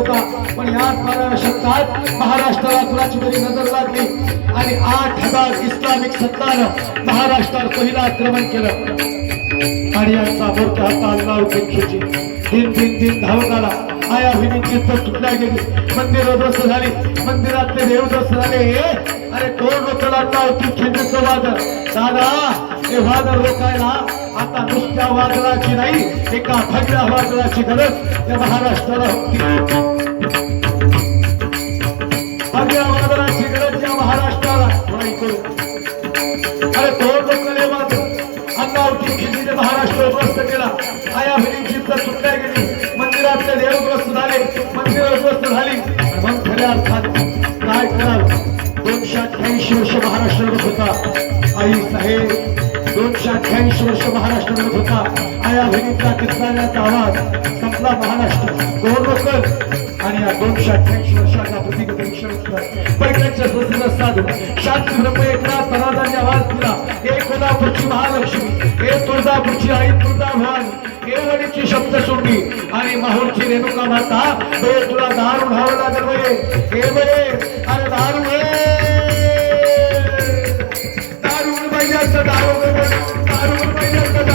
होता, पण याच 12व्या शतकात महाराष्ट्राला कुणाची तरी नजर लागली आणि 8,000 इस्लामिक सत्तानं महाराष्ट्रावर पहिलं आक्रमण केलं आणि यांचा मोठा हात अल्लाहुद्दीन खिलजी दिन दिन दिन धावत आला. आया बहिणींची तर तुटल्या गेली, मंदिर उद्ध्वस्त झाली, मंदिरातले देव उद्ध्वस्त झाले. अरे कोण रोखला अल्लाहुद्दीन खिलजीचं वादळ? दादा हे वादळ रोखायला आता नुसत्या वादळाची नाही, एका भगव्या वादळाची गरज या महाराष्ट्राला होती. भगव्या वादळाची गरज या महाराष्ट्राला नाही करू. अरे कोण रोखले वादळ? अल्लाहुद्दीन खिलजीने महाराष्ट्र उद्ध्वस्त केला. आया बहिणींची तर तुटल्या गेली, मंदिरातले देव उद्ध्वस्त झाले, मंदिरं उद्ध्वस्त झाली. मग खऱ्या अर्थात काय कराल? 288 वर्ष महाराष्ट्र लढत होता. आई साहेब 288 वर्ष महाराष्ट्र लढत होता. आया बहिणीचा किस्साण्याचा आवाज संपला महाराष्ट्र. कोण रोकल? आणि या 288 वर्षाचा प्रतीक परीक्षण पैठणच्या प्रसिद्ध साधू शांती ब्रह्म एकनाथ महाराजांनी आवाज दिला. हे कोल्हापूरची महालक्ष्मी, हे तुळजापूरची आई तुळजाभवानी, हे वडीची शब्द सोडली आणि माहूरची रेणुका माता. बे तुला दारू ढावं लागल बे, हे बे अरे दारू हे दारू पाहिजे असतं, दारू दारू पाहिजे असतं,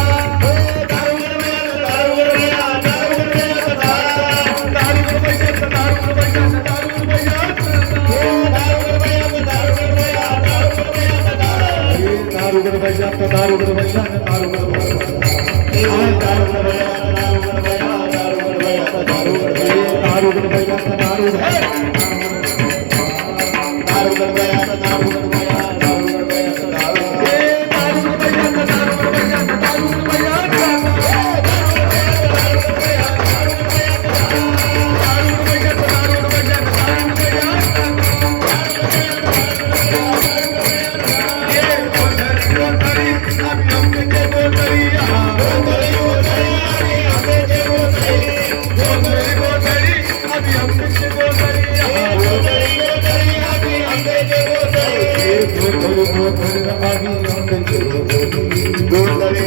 गोंधळी